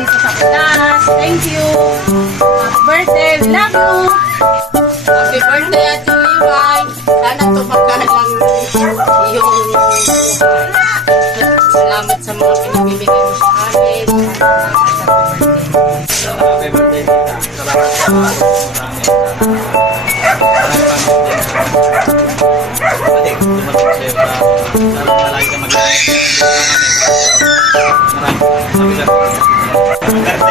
dito sa Pinas. Thank you. Happy birthday. We love you. Happy birthday at Iway. Sana tumagkahan lang yung salamat sa mga pinibibigay mo sa amin. Happy birthday, tita. Salamat po. Maraming dumating sa'yo para lalong malaki ka mag-birthday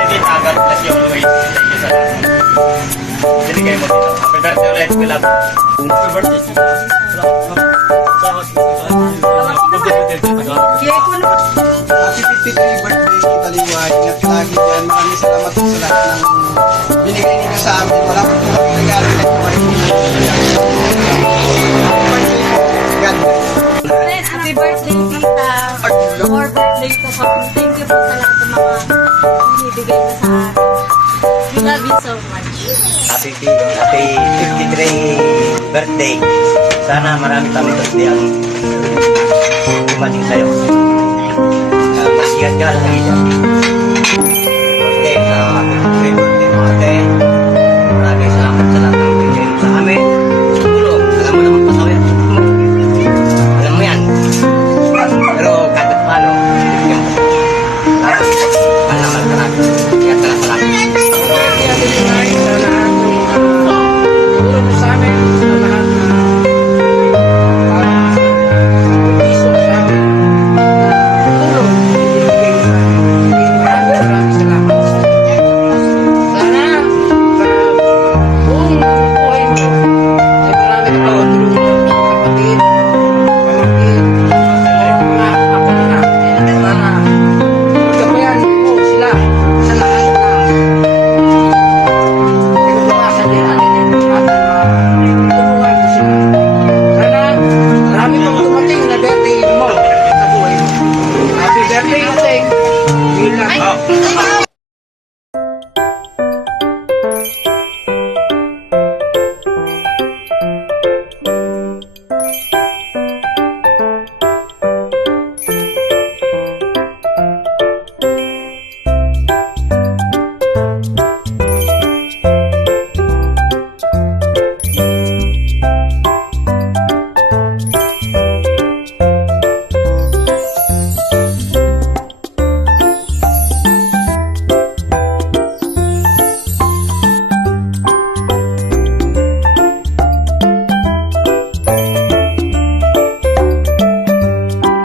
dito. God bless you always. Thank you sa binigay mo dito. Happy birthday ulit. We love you. Happy birthday sa Happy 53 birthday, Tita Liway. Ingat lagi dyan. Maraming salamat po sa lahat ng binigay ninyo sa amin. Wala po po kami regalo na God bless. Happy birthday, Tita. More birthday to come. Thank you po sa lahat ng mga binibigay mo sa akin. We love you so much. Happy 53 birthday. Sana marami kami birthday ang dumating sa'yo. Masigat ka lagi dyan. Birthday, happy birthday mga ate. Maraming salamat sa lahat.